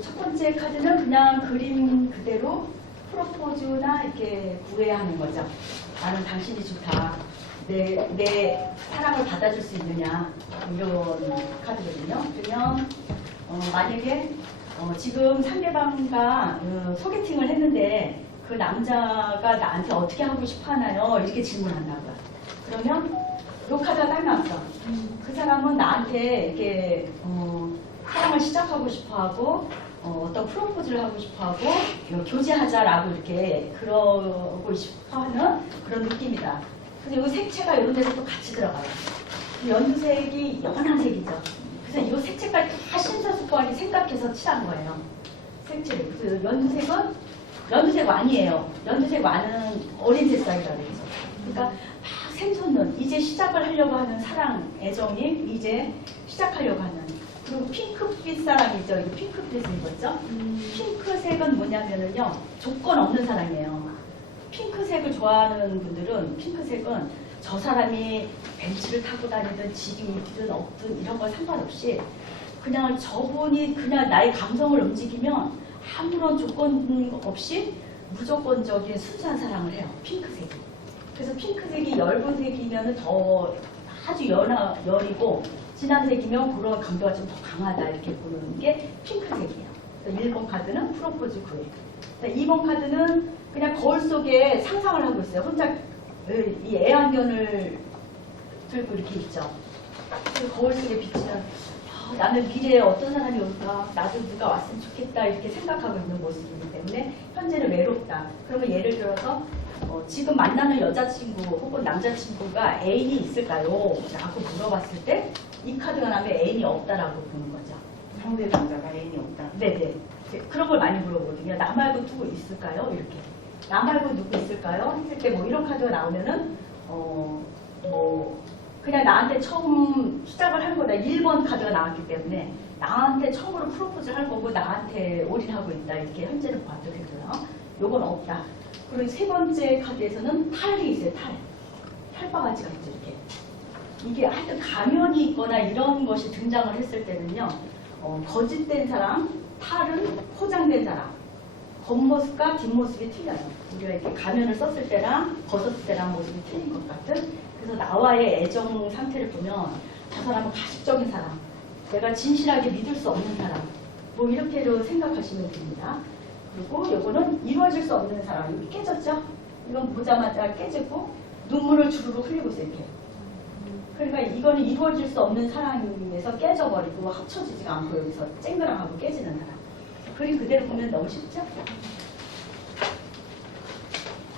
그 첫 번째 카드는 그냥 그림 그대로 프로포즈나 이렇게 구애하는 거죠. 나는 당신이 좋다. 내 사랑을 받아줄 수 있느냐. 이런 카드거든요. 그러면 만약에 지금 상대방과 소개팅을 했는데 그 남자가 나한테 어떻게 하고 싶어 하나요? 이렇게 질문한다고요. 그러면 이 카드가 딱 나왔어. 그 사람은 나한테 이렇게 사랑을 시작하고 싶어 하고 어떤 프로포즈를 하고 싶어 하고 교제하자라고 이렇게 그러고 싶어 하는 그런 느낌이다. 그래서 이 색채가 이런 데서 또 같이 들어가요. 연두색이 연한 색이죠. 그래서 이 색채까지 다 심사숙고하게 생각해서 칠한 거예요. 색채를. 그래서 연두색 완이에요. 연두색 완은 어린 색상이라고 그러죠. 그러니까 막 샘솟는 이제 시작을 하려고 하는 사랑, 애정이 이제 시작하려고 하는. 그리고 핑크빛 사랑이죠. 이게 핑크빛을 입었죠. 핑크색은 뭐냐면은요. 조건 없는 사랑이에요. 핑크색을 좋아하는 분들은 핑크색은 저 사람이 벤츠를 타고 다니든 집이 있든 없든 이런 거 상관없이 그냥 저분이 그냥 나의 감성을 움직이면 아무런 조건 없이 무조건적인 순수한 사랑을 해요. 핑크색이. 그래서 핑크색이 엷은 색이면 더 아주 여리고 진한 색이면 그런 강도가 좀 더 강하다 이렇게 보는 게 핑크색이에요. 1번 카드는 프로포즈 구애. 2번 카드는 그냥 거울 속에 상상을 하고 있어요. 혼자 이 애완견을 들고 이렇게 있죠. 그 거울 속에 비치는 나는 미래에 어떤 사람이 올까? 나도 누가 왔으면 좋겠다 이렇게 생각하고 있는 모습이기 때문에 현재는 외롭다. 그러면 예를 들어서 지금 만나는 여자친구 혹은 남자친구가 애인이 있을까요? 라고 물어봤을 때 이 카드가 나면 애인이 없다라고 보는 거죠. 상대 남자가 애인이 없다. 네네. 그런 걸 많이 물어보거든요. 나 말고 누구 있을까요? 이렇게. 나 말고 누구 있을까요? 했을 때 뭐 이런 카드가 나오면은 그냥 나한테 처음 시작을 할 거다. 1번 카드가 나왔기 때문에 나한테 처음으로 프로포즈를 할 거고 나한테 올인하고 있다. 이렇게 현재는 봐도 되고요. 요건 없다. 그리고 세 번째 카드에서는 탈이 있어요. 탈바가지가 있죠. 이렇게. 이게 하여튼 가면이 있거나 이런 것이 등장을 했을 때는요. 거짓된 사람, 탈은 포장된 사람. 겉모습과 뒷모습이 틀려요. 우리가 이렇게 가면을 썼을 때랑 벗었을 때랑 모습이 틀린 것 같은. 그래서 나와의 애정 상태를 보면 저 사람은 가식적인 사람, 내가 진실하게 믿을 수 없는 사람, 뭐 이렇게로 생각하시면 됩니다. 그리고 이거는 이루어질 수 없는 사람, 이렇게 깨졌죠? 이건 보자마자 깨지고 눈물을 주르륵 흘리고 있어요. 이렇게. 그러니까 이거는 이루어질 수 없는 사랑에서 깨져버리고 합쳐지지가 않고 여기서 쨍그랑하고 깨지는 사람. 그림 그대로 보면 너무 쉽죠?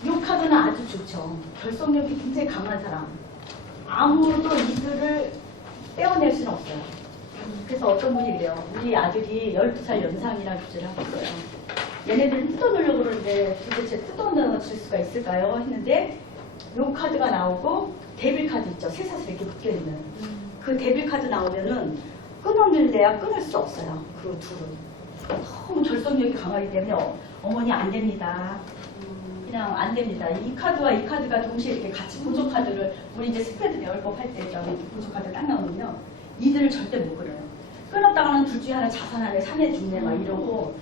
이 카드는 아주 좋죠. 결속력이 굉장히 강한 사람. 아무도 이들을 떼어낼 수는 없어요. 그래서 어떤 분이 그래요. 우리 아들이 12살 연상이라는 주제를 하고 있어요. 얘네들은 뜯어놓으려고 그러는데 도대체 뜯어놓을 수가 있을까요? 했는데 이 카드가 나오고 데빌 카드 있죠. 쇠사슬 이렇게 묶여있는. 그 데빌 카드 나오면은 끊어낼래야 끊을 수 없어요. 그 둘은. 너무 결속력이 강하기 때문에 어머니 안 됩니다. 그냥 안 됩니다. 이 카드와 이 카드가 동시에 이렇게 같이 보조 카드를 우리 이제 스페드 배열법 할 때 보조 카드 딱 나오면요. 이들을 절대 못 그려요. 끊었다가는 둘 중에 하나 자살하네, 사내 죽네 막 이러고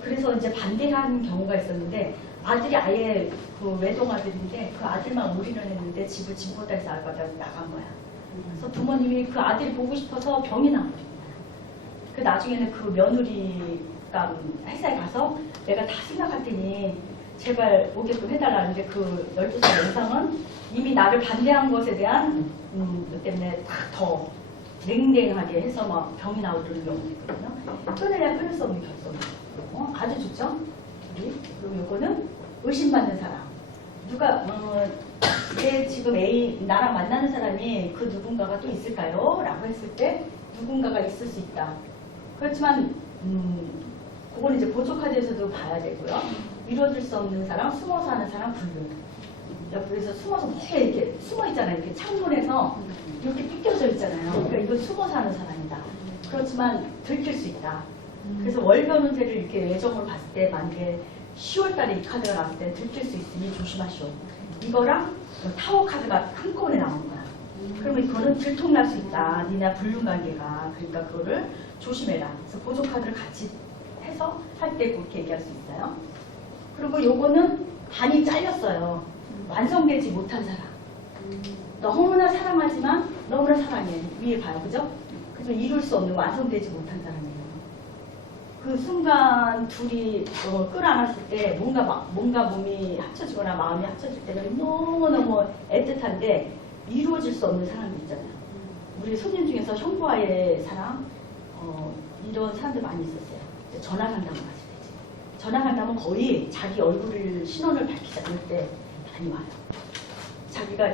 그래서 이제 반대한 경우가 있었는데 아들이 아예 그 외동 아들인데 그 아들만 올인을 했는데 집을 진보다에서 알바다 나간 거야. 그래서 부모님이 그 아들이 보고 싶어서 병이 난 거예요. 그 나중에는 그 며느리가 회사에 가서 내가 다 생각할 테니 제발 오게끔 해달라는데 그 12살 연상은 이미 나를 반대한 것에 대한 그 때문에 더 냉랭하게 해서 막 병이 나오는 경우도 있거든요. 끊으려면 끊을 수 없는 결성. 아주 좋죠? 그리고 이거는 의심받는 사람. 누가 내 지금 나랑 만나는 사람이 그 누군가가 또 있을까요? 라고 했을 때 누군가가 있을 수 있다. 그렇지만 그건 이제 보조 카드에서도 봐야 되고요. 이루어질 수 없는 사람, 숨어서 하는 사람, 불륜. 옆에서 숨어서 이렇게 숨어 있잖아요. 이렇게 창문에서 이렇게 삐껴져 있잖아요. 그러니까 이건 숨어서 하는 사람이다. 그렇지만 들킬 수 있다. 그래서 월변운세를 이렇게 예정으로 봤을 때 만약에 10월달에 이 카드가 나왔을 때 들킬 수 있으니 조심하시오. 이거랑 타워 카드가 한꺼번에 나오는 거야. 그러면 이거는 들통날 수 있다. 니네 불륜관계가. 그러니까 그거를 조심해라. 그래서 보조 카드를 같이 해서 할 때 그렇게 얘기할 수 있어요. 그리고 요거는 반이 잘렸어요. 완성되지 못한 사람. 너무나 사랑하지만 너무나 사랑해. 위에 봐요. 그죠? 그래서 이룰 수 없는 완성되지 못한 사람이에요. 그 순간 둘이 끌어안았을 때 뭔가 몸이 합쳐지거나 마음이 합쳐질 때는 너무너무 애틋한데 이루어질 수 없는 사람이 있잖아요. 우리 손님 중에서 형부와의 사랑 이런 사람들 많이 있었어요. 전화 상담을 하실 때지. 전화 상담은 거의 자기 얼굴을 신원을 밝히지 않을 때 많이 와요. 자기가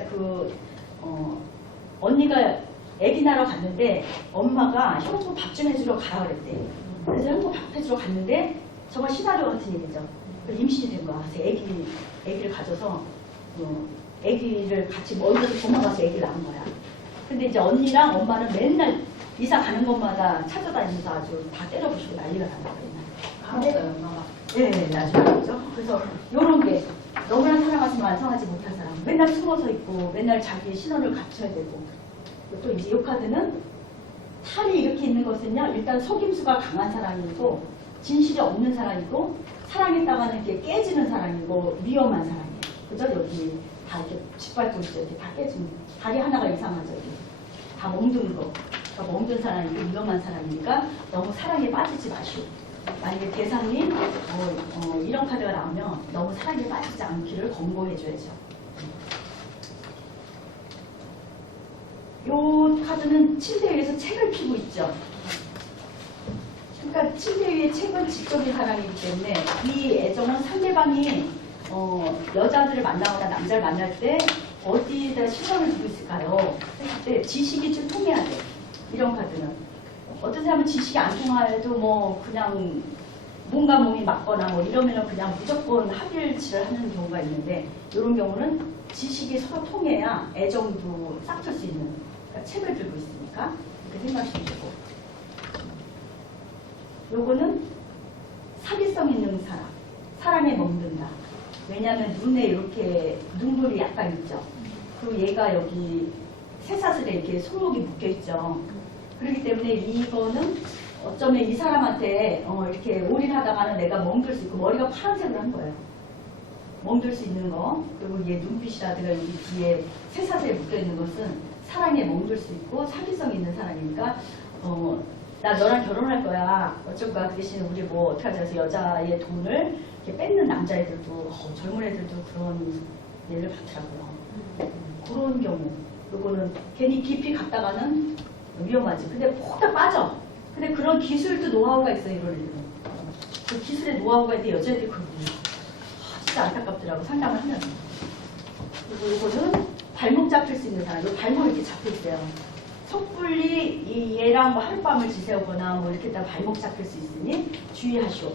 언니가 아기 낳으러 갔는데 엄마가 형부 밥 좀 해주러 가라 그랬대. 그래서 형부 밥 해주러 갔는데 정말 시나리오 같은 얘기죠. 임신이 된 거야. 그래서 아기를 가져서 아기를 같이 멀리서 도망가서 아기를 낳은 거야. 근데 이제 언니랑 엄마는 맨날 이사 가는 곳마다 찾아다니면서 아주 다 때려부시고 난리가 난 거야. 알았어요, 엄마가. 네, 나중에 그죠. 그래서 요런 게 너무나 사랑하지만 완성하지 못한 사람. 맨날 숨어서 있고 맨날 자기의 신원을 갖춰야 되고. 또 이제 이 카드는 탈이 이렇게 있는 것은요. 일단 속임수가 강한 사람이고 진실이 없는 사람이고 사랑했다가는 이렇게 깨지는 사람이고 위험한 사람이에요. 그죠? 여기 다 이렇게 짓밟고 있죠. 이렇게 다 깨지는. 다리 하나가 이상하죠. 여기. 다 멍든 거. 그러니까 멍든 사람이고 위험한 사람이니까 너무 사랑에 빠지지 마시오. 만약에 대상이 이런 카드가 나오면 너무 사랑에 빠지지 않기를 권고해줘야죠. 요 카드는 침대 위에서 책을 펴고 있죠. 그러니까 침대 위에 책은 지적인 사람이기 때문에 이 애정은 상대방이 여자들을 만나거나 남자를 만날 때 어디에다 시선을 두고 있을까요? 했을 때 지식이 좀 통해야 돼. 이런 카드는. 어떤 사람은 지식이 안 통해도 뭐 그냥 뭔가 몸이 맞거나 뭐 이러면은 그냥 무조건 합일치를 하는 경우가 있는데 이런 경우는 지식이 서로 통해야 애정도 싹틀 수 있는 그러니까 책을 들고 있으니까 이렇게 생각하시면 되고 요거는 사기성 있는 사람 사랑에 먹는다. 왜냐하면 눈에 이렇게 눈물이 약간 있죠. 그리고 얘가 여기 쇠사슬에 이렇게 손목이 묶여 있죠. 그렇기 때문에 이거는 어쩌면 이 사람한테 이렇게 올인하다가는 내가 멍들 수 있고 머리가 파란색으로 한 거예요. 멍들 수 있는 거 그리고 얘 눈빛이라든가 여기 뒤에 쇠사슬에 묶여 있는 것은 사랑에 멍들 수 있고 사기성 있는 사람이니까 나 너랑 결혼할 거야. 어쩔 거야. 그 대신에 우리 뭐 어떻게 하자 해서 여자의 돈을 이렇게 뺏는 남자애들도 젊은 애들도 그런 예를 받더라고요. 그런 경우 요거는 괜히 깊이 갔다가는 위험하지. 근데 폭다 빠져. 근데 그런 기술도 노하우가 있어요. 이런 애들은. 그 기술의 노하우가 있는데 여자애들이 그거 진짜 안타깝더라고. 상담을 하면서. 그리고 요거는 발목 잡힐 수 있는 사람. 요 발목 이렇게 잡혀 있어요. 섣불리 얘랑 뭐 하룻밤을 지새우거나 뭐 이렇게 다 발목 잡힐 수 있으니 주의하시오.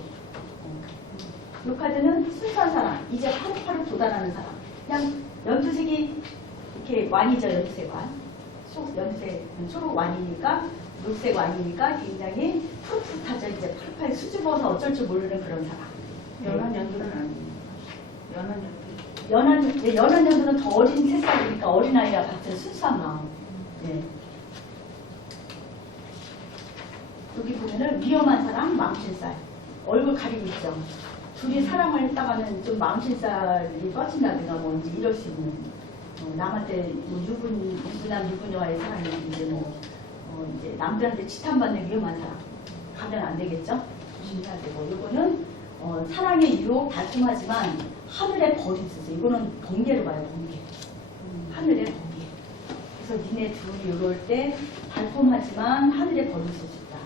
이 카드는 순수한 사람, 이제 하루하루 도달하는 사람. 그냥 연두색이 이렇게 완이죠, 연두색 완. 연두색, 초록 완이니까, 녹색 완이니까 굉장히 푸릇푸릇하죠. 이제 팔팔 수줍어서 어쩔 줄 모르는 그런 사람. 연한 연두는 아니에요. 연한 연두는 더 어린 새싹이니까 어린아이와 같은 순수한 마음. 네. 여기 보면은 위험한 사람, 망신살. 얼굴 가리고 있죠. 둘이 사랑을 했다가는 좀 망신살이 빠진다든가 뭔지 이럴 수 있는 남한테 뭐 유부남 유부녀와의 사랑이 이제 이제 남들한테 치탄받는 위험한 사람 가면 안 되겠죠? 조심해야 되고 이거는 사랑의 유혹 다툼하지만 하늘의 벌이 있어서 이거는 번개로 봐요. 번개. 하늘의 번개. 그래서 니네 둘이 이럴 때 달콤하지만 하늘의 벌이 있을 수 있다.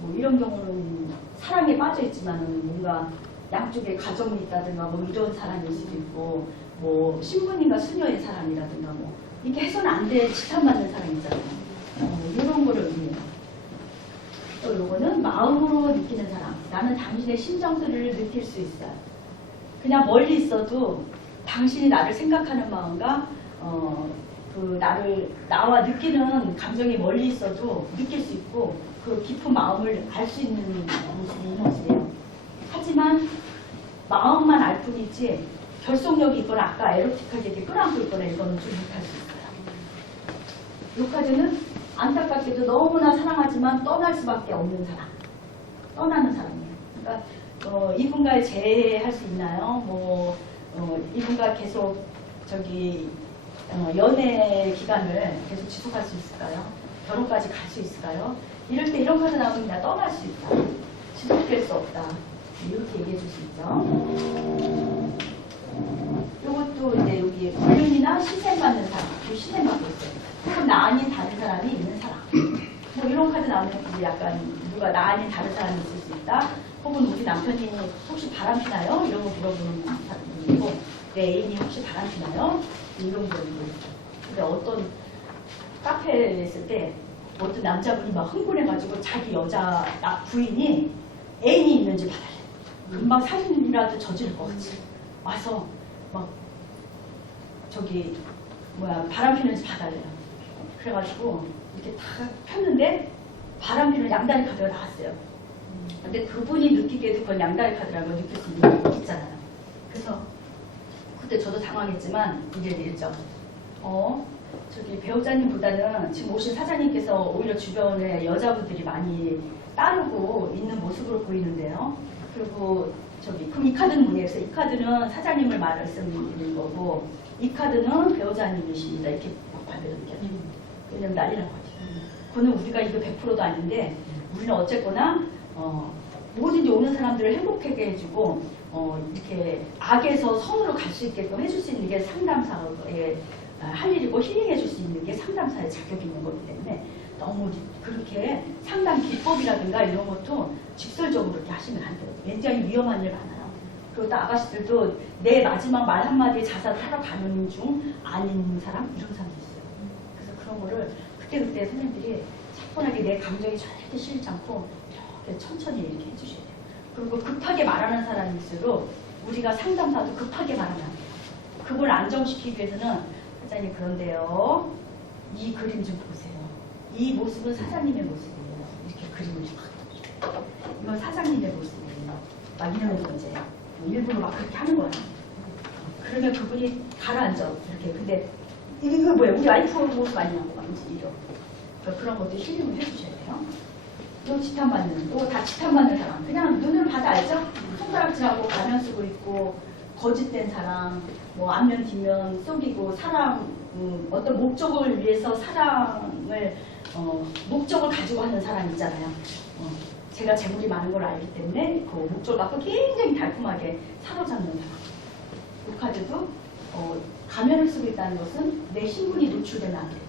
뭐 이런 경우는 사랑에 빠져 있지만은 뭔가 양쪽에 가정이 있다든가 뭐 이런 사람일 수도 있고 뭐 신부님과 수녀의 사람이라든가 뭐 이렇게 해서는 안 돼 치탄받는 사람 있잖아요. 이런 거를 의미해요. 또 요거는 마음으로 느끼는 사람. 나는 당신의 심정들을 느낄 수 있어요. 그냥 멀리 있어도 당신이 나를 생각하는 마음과 나와 느끼는 감정이 멀리 있어도 느낄 수 있고 그 깊은 마음을 알 수 있는 모습이 이 모습이에요. 하지만 마음만 알 뿐이지 결속력이 있거나 아까 에로틱하게 이렇게 끌어안고 있거나 이거는 좀 못할 수 있어요. 이 카드는 안타깝게도 너무나 사랑하지만 떠날 수밖에 없는 사람. 떠나는 사람이에요. 그러니까 이분과 재회할 수 있나요? 뭐 이분과 계속 저기 연애 기간을 계속 지속할 수 있을까요? 결혼까지 갈 수 있을까요? 이럴 때 이런 카드 나오면 나 떠날 수 있다. 지속될 수 없다. 이렇게 얘기해 줄 수 있죠. 이것도 이제 여기 불륜이나 시샘받는 사람, 시샘받고 있어요. 혹은 나 아닌 다른 사람이 있는 사람. 뭐 이런 카드 나오면 이제 약간 누가 나 아닌 다른 사람이 있을 수 있다. 혹은 우리 남편이 혹시 바람피나요? 이런 거 물어보는 사람이 있고, 내 애인이 혹시 바람피나요? 이런 거 있고. 근데 어떤 카페에 있을 때 어떤 남자분이 막 흥분해가지고 자기 여자 부인이 애인이 있는지 봐달래. 금방 살인이라도 저지를 것 같이 와서 막 저기 바람 피는지 봐달래요. 그래가지고 이렇게 다 폈는데 바람 피는 양다리 카드가 나왔어요. 근데 그분이 느끼기에도 그건 양다리 카드라고 느낄 수 있는 게 있잖아요. 그래서 그때 저도 당황했지만 이제 이랬죠. 저기 배우자님보다는 지금 오신 사장님께서 오히려 주변에 여자분들이 많이 따르고 있는 모습으로 보이는데요. 그리고 저기 그럼 이 카드는 뭐예요? 이 카드는 사장님을 말씀드리는 거고 이 카드는 배우자님이십니다. 이렇게 막 반대로 느껴요. 왜냐면 난리 날 것 같아요. 그거는 우리가 이거 100%도 아닌데 우리는 어쨌거나 뭐든지 오는 사람들을 행복하게 해주고 이렇게 악에서 선으로 갈 수 있게끔 해줄 수 있는 게 상담사의 할 일이고 힐링해 줄 수 있는 게 상담사의 자격이 있는 거기 때문에 너무 그렇게 상담 기법이라든가 이런 것도 직설적으로 그렇게 하시면 안 돼요. 굉장히 위험한 일 많아요. 그리고 또 아가씨들도 내 마지막 말 한마디에 자살하러 가는 중 아닌 사람 이런 사람도 있어요. 그래서 그런 거를 그때그때 선생님들이 차분하게 내 감정이 절대 실지 않고 이렇게 천천히 이렇게 해주셔야 돼요. 그리고 급하게 말하는 사람일수록 우리가 상담사도 급하게 말하면 안 돼요. 그걸 안정시키기 위해서는 사장님 그런데요. 이 그림 좀 보세요. 이 모습은 사장님의 모습이에요. 이렇게 그림을 좀 이건 사장님의 모습이에요. 막 이러면서 이제 일부러 막 그렇게 하는 거예요. 그러면 그분이 가라앉아. 이렇게. 근데 이거 뭐야? 우리 와이프 모습 아니냐고 막 이제 이러. 그러니까 그런 것도 힐링을 해주셔야 돼요. 또 치탄받는, 또 다 치탄받는 사람. 그냥 눈으로 봐도 알죠? 손가락질하고 가면 쓰고 있고 거짓된 사람, 뭐 앞면 뒷면 속이고 사랑, 어떤 목적을 위해서 사랑을 목적을 가지고 하는 사람 있잖아요. 제가 재물이 많은 걸 알기 때문에 그 목적을 갖고 굉장히 달콤하게 사로잡는 사람. 이 카드도 가면을 쓰고 있다는 것은 내 신분이 노출되면 안 돼요.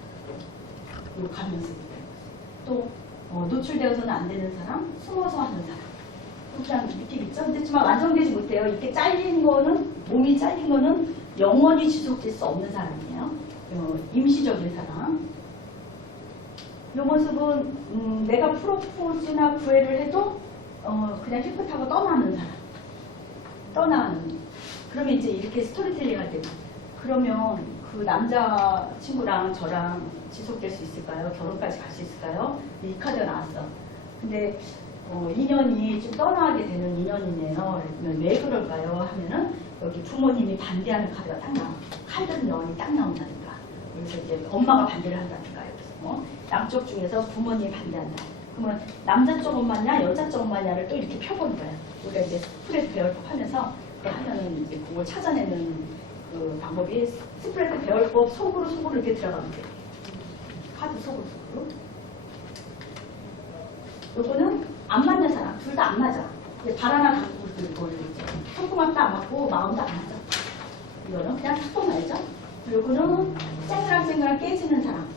이 가면 쓰고 있다는 것은. 또 노출되어서는 안 되는 사람, 숨어서 하는 사람. 그냥 느낌 있죠? 그렇지만 완성되지 못해요. 이렇게 잘린 거는, 몸이 잘린 거는 영원히 지속될 수 없는 사람이에요. 임시적인 사람. 이 모습은 내가 프로포즈나 구애를 해도 그냥 힐끗하고 떠나는 사람. 떠나는. 그러면 이제 이렇게 스토리텔링 할 때, 그러면 그 남자친구랑 저랑 지속될 수 있을까요? 결혼까지 갈 수 있을까요? 이 카드가 나왔어. 근데 인연이 좀 떠나게 되는 인연이네요. 그러면 왜 그럴까요? 하면은 여기 부모님이 반대하는 카드가 딱 나와. 칼든 여왕이 딱 나온다든가. 그래서 이제 엄마가 반대를 한다든가. 그래서 양쪽 중에서 부모님이 반대한다. 그러면 남자 쪽 엄마냐 여자 쪽 엄마냐를 또 이렇게 펴보는 거예요. 우리가 이제 스프레드 배열법 하면서 하면은 이제 그걸 찾아내는 그 방법이 스프레드 배열법 속으로 이렇게 들어가면 돼요. 카드 속으로. 요거는 안 맞는 사람, 둘 다 안 맞아. 발 하나 갖고 들고 있죠. 손가락도 안 맞고 마음도 안 맞아. 이거는 그냥 탁 말이죠. 요거는 쨍그랑쨍그랑 깨지는 사람.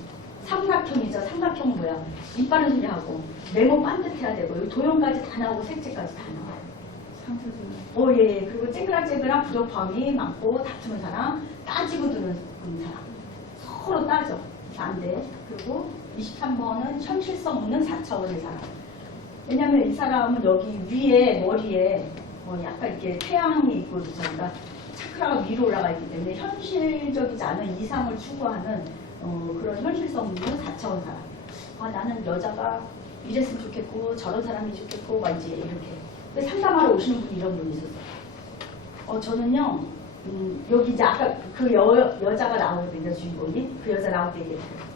삼각형이죠. 삼각형은 뭐야? 입 바른 소리 하고 메모 반듯해야 되고 여기 도형까지 다 나오고 색채까지 다 나와요. 예. 그리고 쨍그랑쨍그랑 부족함이 많고 다투는 사람, 따지고 드는 사람. 서로 따져. 안 돼. 그리고 23번은 현실성 없는 4차원의 사람. 왜냐면 이 사람은 여기 위에 머리에 약간 이렇게 태양이 있고 그러니까 차크라가 위로 올라가 있기 때문에 현실적이지 않은 이상을 추구하는 그런 현실성 없는 4차원 사람. 나는 여자가 이랬으면 좋겠고 저런 사람이 좋겠고 막 이제 이렇게. 근데 상담하러 오시는 분이 이런 분이 있었어요. 저는요 여기 이제 아까 그 여자가 나오거든요. 주인공이 그 여자 나올 때 얘기했어요.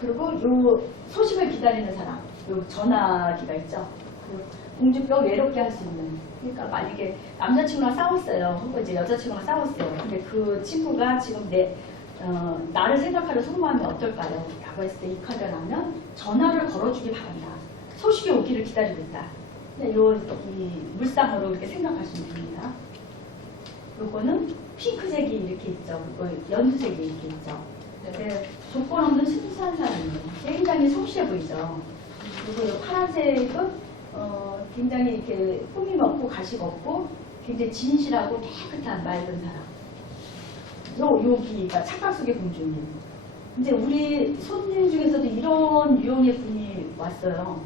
그리고 요 소식을 기다리는 사람, 요 전화기가 있죠. 그 공주병 외롭게 할 수 있는. 그러니까 만약에 남자친구랑 싸웠어요. 혹은 이제 여자친구랑 싸웠어요. 근데 그 친구가 지금 나를 생각하려 속마음이 어떨까요? 라고 했을 때 이 카드가 나오면 전화를 걸어주기 바란다. 소식이 오기를 기다리고 있다. 이 물상으로 이렇게 생각하시면 됩니다. 요거는 핑크색이 이렇게 있죠. 그리고 연두색이 이렇게 있죠. 네, 조건 없는 순수한 사람이에요. 굉장히 성실해 보이죠. 그리고 이 파란색은 굉장히 이렇게 꾸밈 없고 가식 없고 굉장히 진실하고 깨끗한 맑은 사람. 여기가 착각 속의 공주님. 이제 우리 손님 중에서도 이런 유형의 분이 왔어요.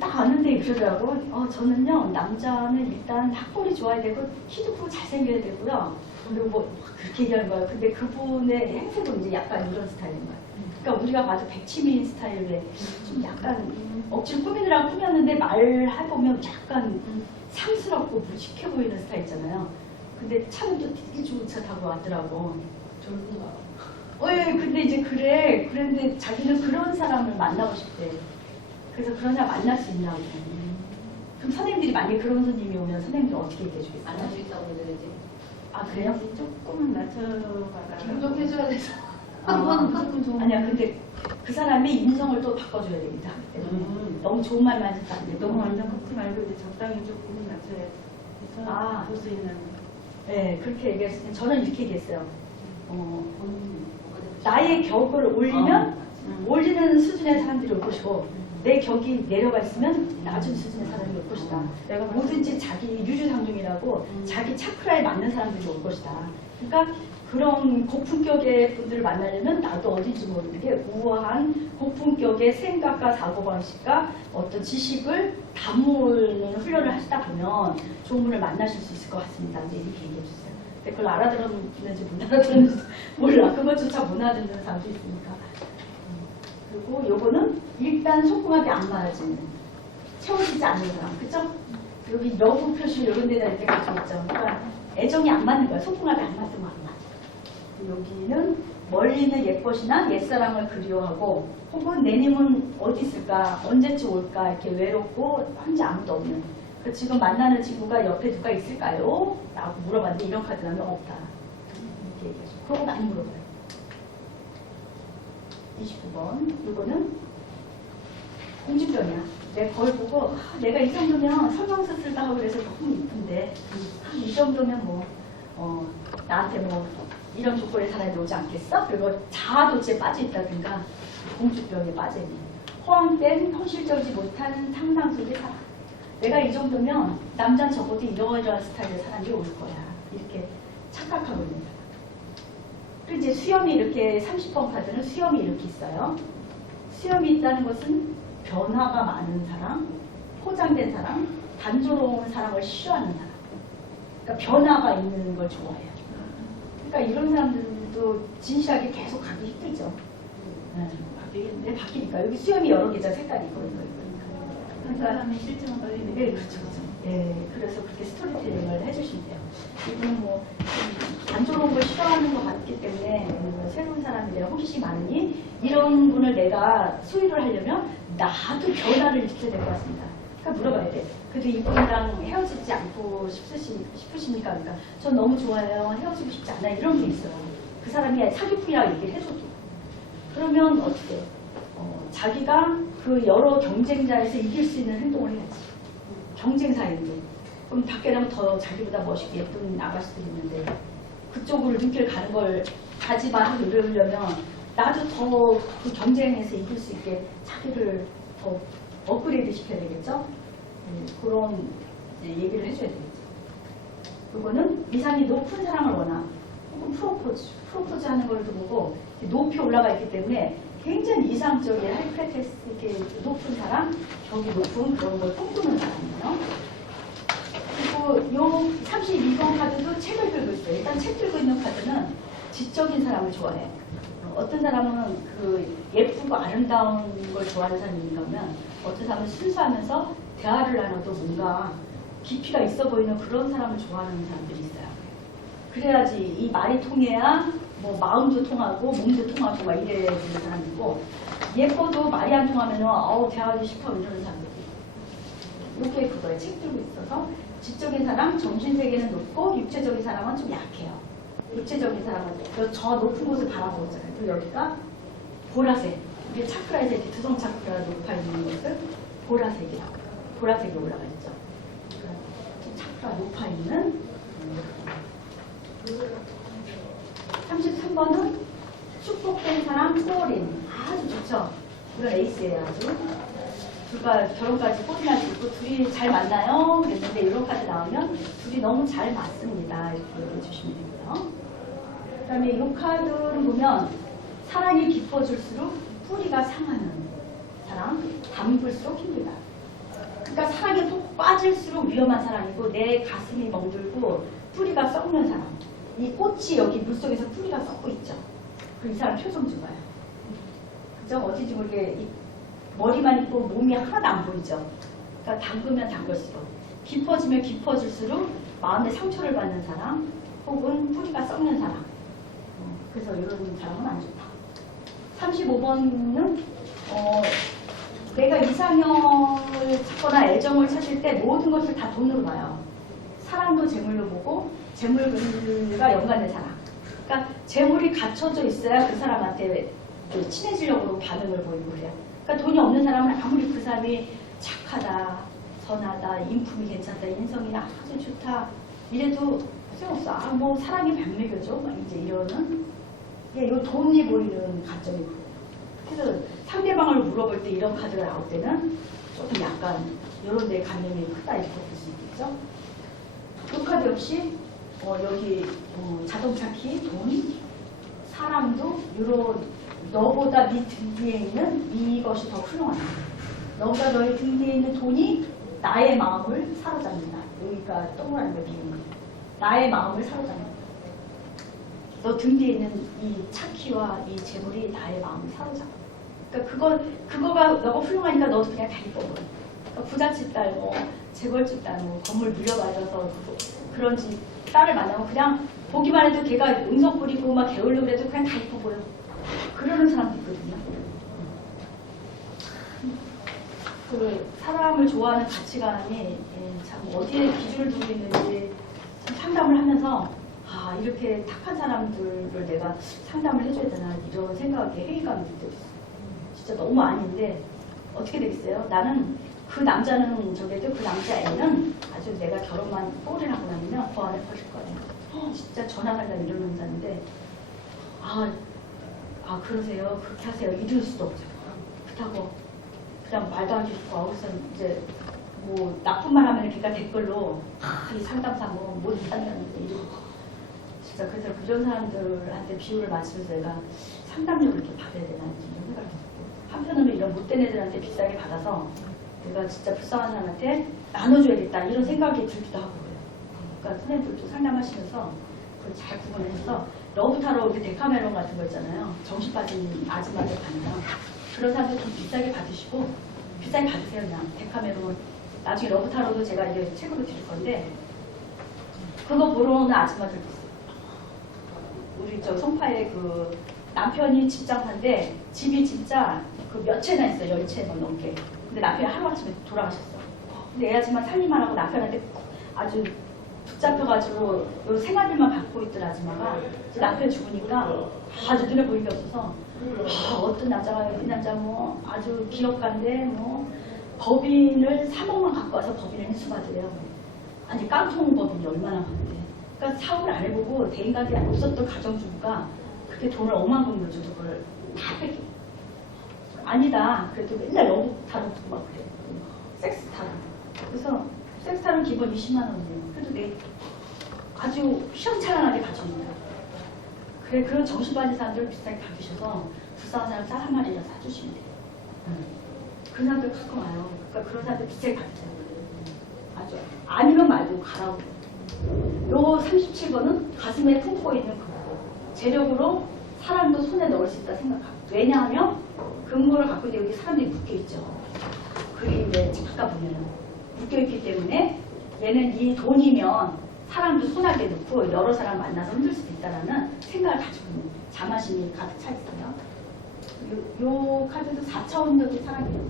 딱 아는데 그러더라고. 저는요, 남자는 일단 학벌이 좋아야 되고, 키도 크고 잘생겨야 되고요. 그리고 뭐, 그렇게 얘기하는 거예요. 근데 그분의 행색은 이제 약간 이런 스타일인 거예요. 그러니까 우리가 봐도 백치미 스타일의 좀 약간 억지로 꾸미느라고 꾸몄는데 말해보면 약간 상스럽고 무식해 보이는 스타일 있잖아요. 근데 차는 또 되게 좋은 차 타고 왔더라고. 젊은가? 예, 근데 이제 그런데 자기는 그런 사람을 만나고 싶대. 그래서 그런 사람 만날 수 있냐고. 그럼 선생님들이 만약에 그런 손님이 오면 선생님들 어떻게 얘기해 주겠어요? 안 할 수 있다고 그러지. 아, 그래요? 조금은 낮춰봐라. 충족해줘야 돼서. 한번 조금 좋은. 아니야, 근데 그 사람의 인성을 또 바꿔줘야 됩니다. 너무 좋은 말만 해서 안 돼. 너무 완전 꺾지 말고 이제 적당히 조금 낮춰야 아. 볼 수 있는. 네, 그렇게 얘기했을 때 저는 이렇게 얘기했어요. 나의 격을 올리면 올리는 수준의 사람들이 올 것이고 내 격이 내려가 있으면 낮은 수준의 사람이 올 것이다. 내가 뭐든지 자기 유주상중이라고 자기 차크라에 맞는 사람들이 올 것이다. 그러니까 그런 고품격의 분들을 만나려면 나도 어딘지 모르는 게 우아한 고품격의 생각과 사고방식과 어떤 지식을 담는 훈련을 하시다 보면 좋은 분을 만나실 수 있을 것 같습니다. 이제 이렇게 얘기해 주세요. 근데 그걸 알아들었는지 못 알아들었는지 몰라. 그것조차 못 알아듣는 사람도 있으니까. 그리고 요거는 일단 손궁합이 안 맞아지는, 채워지지 않는 사람. 그쵸? 여기 여부 표시 이런 데다 이렇게 가져있죠. 그러니까 애정이 안 맞는 거야. 손궁합이 안 맞으면 안 맞아. 여기는 멀리는 옛것이나 옛사랑을 그리워하고 혹은 내님은 어디 있을까, 언제쯤 올까 이렇게 외롭고 현재 아무도 없는. 지금 만나는 친구가 옆에 누가 있을까요? 라고 물어봤는데 이런 카드 나면 없다. 이렇게 얘기하죠. 그런 거 많이 물어봐요. 29번. 이거는 공주병이야. 내 거울 보고 내가 이 정도면 성형수술도 하고 그래서 너무 이쁜데 이 정도면 뭐 나한테 뭐 이런 조건의 사람이 오지 않겠어? 그리고 자아도취에 빠져있다든가 공주병에 빠져있는 허황된 현실적이지 못한 상상 속의 사람. 내가 이 정도면 남자는 적어도 이러이러한 스타일의 사람이 올 거야. 이렇게 착각하고 있는 사람. 그리고 이제 수염이 이렇게 30번 카드는 수염이 이렇게 있어요. 수염이 있다는 것은 변화가 많은 사람, 포장된 사람, 단조로운 사람을 싫어하는 사람. 그러니까 변화가 있는 걸 좋아해요. 그러니까 이런 사람들도 진실하게 계속 가기 힘들죠. 바뀌겠네. 바뀌니까. 여기 수염이 여러 개잖아. 색깔이 있고 이거. 한 사람의 실증은 떨리네. 네, 그렇죠. 예, 그래서 그렇게 스토리텔링을 해주시면 돼요. 이분은 뭐, 단조로운 걸 싫어하는 것 같기 때문에, 새로운 사람이 내가 호기심이 많으니, 이런 분을 내가 소유를 하려면, 나도 변화를 일으켜야 될 것 같습니다. 그러니까 물어봐야 돼. 그래도 이분이랑 헤어지지 않고 싶으십니까? 그러니까, 전 너무 좋아요. 헤어지고 싶지 않아요. 이런 게 있어요. 그 사람이 사기꾼이라고 얘기를 해줘도. 그러면 어떻게? 자기가 그 여러 경쟁자에서 이길 수 있는 행동을 해야지. 경쟁사인데. 그럼 밖에 나면 더 자기보다 멋있고 예쁜 아가씨들이 있는데 그쪽으로 눈길 가는 걸 가지마 하고 이러려면 나도 더 그 경쟁에서 이길 수 있게 자기를 더 업그레이드 시켜야 되겠죠? 그런 얘기를 해줘야 되겠죠. 그거는 위상이 높은 사랑을 원하. 혹은 프로포즈 하는 걸 보고 높이 올라가 있기 때문에 굉장히 이상적인 하이프레테스 이렇게 높은 사람, 격이 높은 그런 걸 꿈꾸는 사람이에요. 그리고 요 32번 카드도 책을 들고 있어요. 일단 책 들고 있는 카드는 지적인 사람을 좋아해요. 어떤 사람은 그 예쁘고 아름다운 걸 좋아하는 사람인가 하면 어떤 사람은 순수하면서 대화를 나눠도 뭔가 깊이가 있어 보이는 그런 사람을 좋아하는 사람들이 있어요. 그래야지 이 말이 통해야 뭐 마음도 통하고 몸도 통하고 막 이래야 되는 사람이고 예뻐도 말이 안 통하면 대화하기 싫어 이러는 사람들이 이렇게 그거에 책 들고 있어서 지적인 사람, 정신세계는 높고 육체적인 사람은 좀 약해요. 육체적인 사람은 저 높은 곳을 바라보고 있잖아요. 그리고 여기가 보라색, 이게 차크라에서 이렇게 두성 차크라 높아 있는 것을 보라색이라고, 보라색이 올라가 있죠. 차크라 높아 있는 33번은 축복된 사람 꼬린, 아주 좋죠. 이건 에이스예요. 아주 둘과 결혼까지 꼬린할 수 있고 둘이 잘 만나요 그랬는데 이런 카드 나오면 둘이 너무 잘 맞습니다. 이렇게 해주시면 되고요. 그 다음에 이 카드를 보면 사랑이 깊어질수록 뿌리가 상하는 사람, 담글수록 힘들다. 그러니까 사랑에 푹 빠질수록 위험한 사람이고 내 가슴이 멍들고 뿌리가 썩는 사람. 이 꽃이 여기 물속에서 뿌리가 썩고 있죠. 그 이 사람 표정 좀 봐요. 그죠? 어딘지 모르게 이 머리만 있고 몸이 하나도 안 보이죠. 그러니까 담그면 담글수록 깊어지면 깊어질수록 마음의 상처를 받는 사람 혹은 뿌리가 썩는 사람. 그래서 이런 사람은 안 좋다. 35번은 내가 이상형을 찾거나 애정을 찾을 때 모든 것을 다 돈으로 봐요. 사랑도 재물로 보고 재물과 연관된 사람. 그러니까 재물이 갖춰져 있어야 그 사람한테 친해지려고 반응을 보이고 그래요. 그러니까 돈이 없는 사람은 아무리 그 사람이 착하다, 선하다, 인품이 괜찮다, 인성이 아주 좋다 이래도 소용없어. 아, 뭐 사랑이 백맥이죠. 막 이제 이러는 이 돈이 보이는 관점이 보여요. 그래서 상대방을 물어볼 때 이런 카드가 나올 때는 조금 약간 이런 데 감명이 크다 이렇게 볼 수 있겠죠. 그 카드 역시 여기 자동차 키, 돈, 사람도 이런 너보다 네 등 뒤에 있는 이것이 더 훌륭하다. 너보다 너의 등 뒤에 있는 돈이 나의 마음을 사로잡는다. 여기가 동그라미 거 비운 거. 나의 마음을 사로잡는다. 너 등 뒤에 있는 이 차키와 이 재물이 나의 마음을 사로잡아. 그러니까 그거가 너가 훌륭하니까 너도 그냥 다 이뻐 보여. 그러니까 부잣집 딸, 재벌집 딸, 건물 물려받아서 그런 집 딸을 만나면 그냥 보기만 해도 걔가 음성 뿌리고 막 게을르고 그래도 그냥 다 이뻐 보여. 그러는 사람도 있거든요. 그 사람을 좋아하는 가치관이 참 어디에 기준을 두고 있는지 참 상담을 하면서 아 이렇게 탁한 사람들을 내가 상담을 해줘야 되나 이런 생각에 회의감이 들 때도 있어요. 진짜 너무 아닌데 어떻게 되겠어요? 나는 그 남자는 저게도 그 남자애는 아주 내가 결혼만 뽀를 하고 나면 그 안에 퍼질 거예요. 진짜 전화달라는 이런 남자인데 그러세요? 그렇게 하세요? 이럴 수도 없죠. 그렇다고 그냥 말도 안 듣고 그래서 이제 뭐 나쁜 말 하면 그러니까 댓글로 이 상담사 못 한다는데 이러고 진짜 그래서 그런 사람들한테 비유를 맞추면서 내가 상담료를 이렇게 받아야 되나 이런 생각이 들고 한편으로는 이런 못된 애들한테 비싸게 받아서 내가 진짜 불쌍한 사람한테 나눠줘야겠다 이런 생각이 들기도 하고 그래요. 그러니까 선생님들도 상담하시면서 그걸 잘 구분해서 러브타로 이렇게 데카메론 같은 거 있잖아요. 정신 빠진 아줌마들 가면 그런 사람들 좀 비싸게 받으시고 비싸게 받으세요. 그냥 데카메론 나중에 러브타로도 제가 이제 책으로 드릴 건데 그거 보러 오는 아줌마들도 있어요. 우리 저 송파에 그 남편이 집장사인데 집이 진짜 그 몇 채나 있어요. 10채 넘게. 근데 남편이 하루아침에 돌아가셨어. 근데 애 아줌마 살림만 하고 남편한테 아주 붙잡혀가지고 요 생활비만 받고 있던 아줌마가 이제 남편이 죽으니까 아주 눈에 보이는 게 없어서 어떤 남자가 이 남자 뭐 아주 기업가인데 뭐 법인을 3억만 갖고 와서 법인을 인수받으래요. 아니 깡통 법인이 얼마나 많은데. 그러니까 사업을 안 해보고 대인관계 없었던 가정주부가 그렇게 돈을 어마어마하게 물줘도 그걸 다 뺏겨. 아니다. 그래도 맨날 러브타로 두고 막 그래. 섹스타로. 그래서 섹스타는 기본 20만 원이에요. 그래도 내 아주 휘황찬란하게 가져옵니다. 그래, 그런 정신 빠진 사람들을 비싸게 받으셔서 불쌍한 사람 쌀 한 마리라도 사주시면 돼요. 그런 사람들 가끔 와요. 그러니까 그런 사람들 비싸게 받으세요. 아주 아니면 말고 가라고. 요 37번은 가슴에 품고 있는 금고. 재력으로 사람도 손에 넣을 수 있다 생각합니다. 왜냐하면 금고를 갖고 있는데 여기 사람들이 묶여있죠. 그림에 잠깐 보면은 묶여있기 때문에 얘는 이 돈이면 사람도 손아귀에 넣고 여러 사람 만나서 흔들 수도 있다는 생각을 가지고 있는 자만심이 가득 차 있어요. 요 카드도 4차원적인 사랑이에요.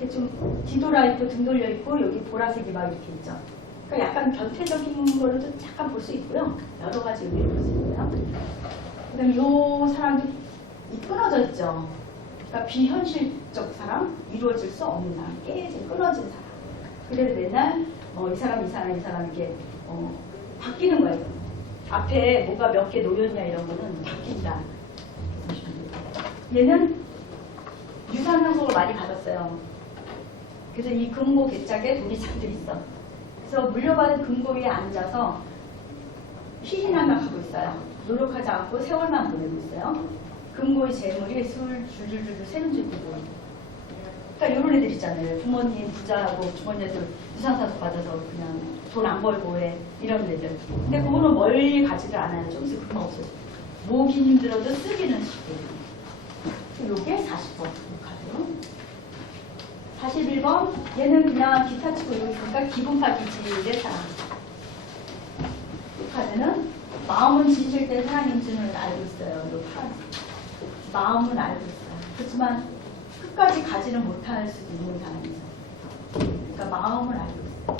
이렇게 좀 뒤돌아 있고 등 돌려 있고 여기 보라색이 막 이렇게 있죠. 그러니까 약간 변태적인 거로도 잠깐 볼 수 있고요. 여러 가지 의미를 볼 수 있고요. 그다음에 이 사람도 끊어져 있죠. 그러니까 비현실적 사람, 이루어질 수 없는 사람, 깨진 끊어진 사람. 그래도 맨날 이 사람 이렇게 바뀌는 거예요. 앞에 뭐가 몇 개 놓였냐 이런 거는 바뀐다. 얘는 유산 상속을 많이 받았어요. 그래서 이 금고 괴짝에 돈이 잔뜩 있어. 그래서 물려받은 금고 위에 앉아서 희희낙낙 하고 있어요. 노력하지 않고 세월만 보내고 있어요. 금고의 재물이 줄줄줄 새는 줄 보고. 그러니까 이런 애들 있잖아요. 부모님 부자하고 주머니에서 유산상속 받아서 그냥 돈 안 벌고 해 이런 애들. 근데 그거는 멀리 가지를 않아요. 좀 있으면 금방 없어져. 모기 힘들어도 쓰기는 쉽고. 요게 40번 카드. 41번 얘는 그냥 기타 치고 여기니까 기분파 기질의 사람. 이 카드는 마음은 진실된 사랑인 줄은 알고 있어요. 요 파란색. 마음은 알고 있어요. 그렇지만 끝까지 가지는 못할 수도 있는 사람이죠. 그러니까 마음을 알고 있어요.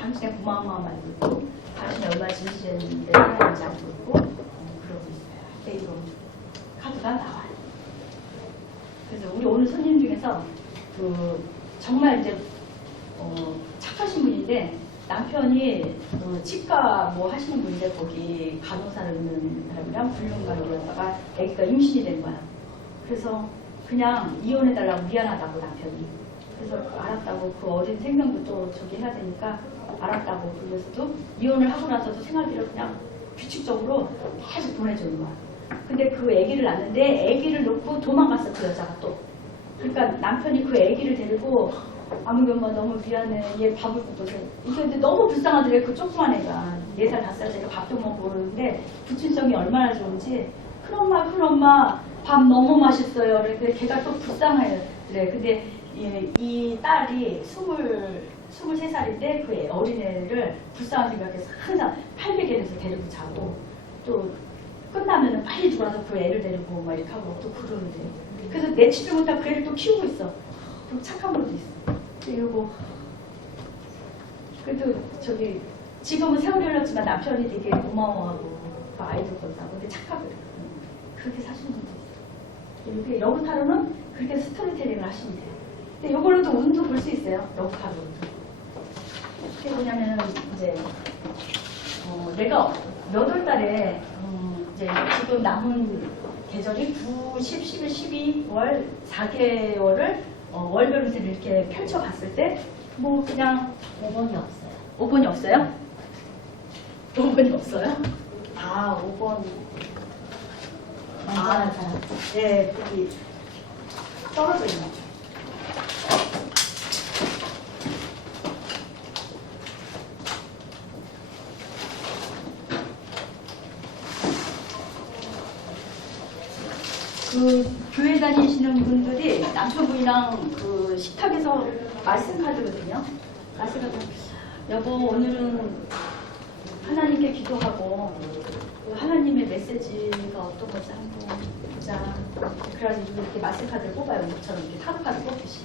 당신의 고마운 마음 알고 있고 당신이 얼마나 진실했는데 사랑인지 알고 있고 그러고 있어요. 근데 이런 카드가 나와요. 그래서 우리 오늘 손님 중에서 정말 이제 착하신 분인데 남편이 치과 뭐 하시는 분인데 거기 간호사를 하는 사람이랑 불륜관계였다가 애기가 임신이 된 거야. 그래서 그냥 이혼해달라고 미안하다고 남편이. 그래서 알았다고 그 어린 생명도 또 저기 해야 되니까 알았다고 그래서도 이혼을 하고 나서도 생활비를 그냥 규칙적으로 계속 보내주는 거야. 근데 그 아기를 낳는데 아기를 놓고 도망갔어 그 여자가 또. 그러니까 남편이 그 아기를 데리고 아무개 엄마 너무 미안해 얘 밥을 굶어서 이게 근데 너무 불쌍하더래 그 조그만 애가 4살 5살짜리가 밥도 먹고 그러는데 부친성이 얼마나 좋은지 큰엄마 밥 너무 맛있어요. 그런데 걔가 또 불쌍해요. 그래 근데 이 딸이 23살인데 그 어린애를 불쌍한 생각해서 항상 800엔에서 데리고 자고 또 끝나면은 빨리 들어와서 그 애를 데리고 막 이렇게 하고 또 그러는데 그래서 내치지 못하고 그 애를 또 키우고 있어. 또 착한 것도 있어. 그리고 그래도 저기 지금은 세월이 흘렀지만 남편이 되게 고마워하고 그 아이들 건다고 근데 착하거든. 그렇게 사시는 분도 있어요. 이렇게 여구타로는 그렇게 스토리텔링을 하시면 돼요. 근데 이걸로도 운도 볼 수 있어요. 여구타로도. 그게 뭐냐면 이제 내가 몇 월 달에 이제 지금 남은 계절이 9, 10, 11, 12월 4개월을 월별 운세를 이렇게 펼쳐봤을 때 뭐 그냥 5번이 없어요. 5번이 없어요? 5번이 없어요? 아 5번 완전한 사람. 네 거기 떨어져 있네. 그 교회 다니시는 분들이 남편분이랑 그 식탁에서 말씀 카드거든요. 말씀 카드. 여보 오늘은 하나님께 기도하고 그 하나님의 메시지가 어떤 건지 한번 보자. 그래가지고 이렇게 말씀 카드를 뽑아요. 우리처럼 이렇게 타로 카드 뽑듯이.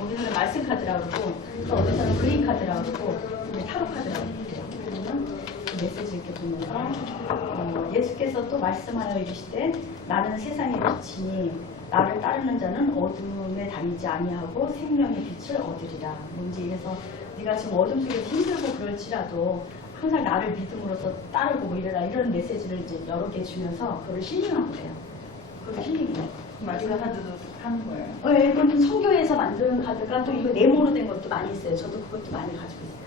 여기서는 말씀 카드라고 그러고 또 어디서는 그림 카드라고 그러고 타로 카드라고 그래요. 그러면 그 메시지 이렇게 보면서 예수께서 또 말씀하여 이르시되 나는 세상의 빛이니 나를 따르는 자는 어둠에 다니지 아니하고 생명의 빛을 얻으리라. 뭔지 이래서 네가 지금 어둠 속에서 힘들고 그럴지라도 항상 나를 믿음으로써 따르고 뭐 이래라 이런 메시지를 이제 여러 개 주면서 그걸 힐링하고 그래요. 그걸 힐링해요. 마지막 카드도 하는 거예요. 네, 이건 성교에서 만든 카드가 또 이거 네모로 된 것도 많이 있어요. 저도 그것도 많이 가지고 있어요.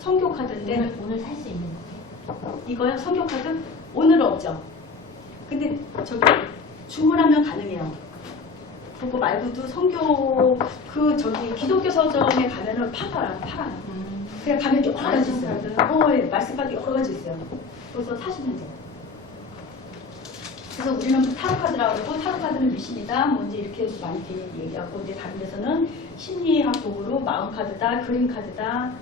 성교 카드인데 오늘 살 수 있는 거예요? 이거요? 성교 카드? 오늘은 없죠. 근데 저기 주문하면 가능해요. 그거 말고도 성교 그 저기 기독교 서점에 가면은 팔아요. 그냥 가면 여러 가지 있어요. 예, 말씀 카드 여러 가지 있어요. 그래서 사시면 돼요. 그래서 우리는 타로 카드라고 하고 타로 카드는 미신이다. 뭔지 이렇게 많이 얘기하고 이제 다른 데서는 심리학 도구로 마음 카드다, 그림 카드다,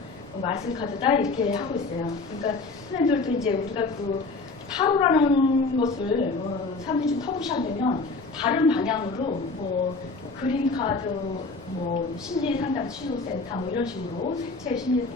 말씀 카드다 이렇게 하고 있어요. 그러니까 선생님들도 이제 우리가 그 타로라는 것을 사람들이 좀 터부시하려면 다른 방향으로 뭐 그린카드, 뭐 심리상담 치료센터 뭐 이런 식으로 색채 심리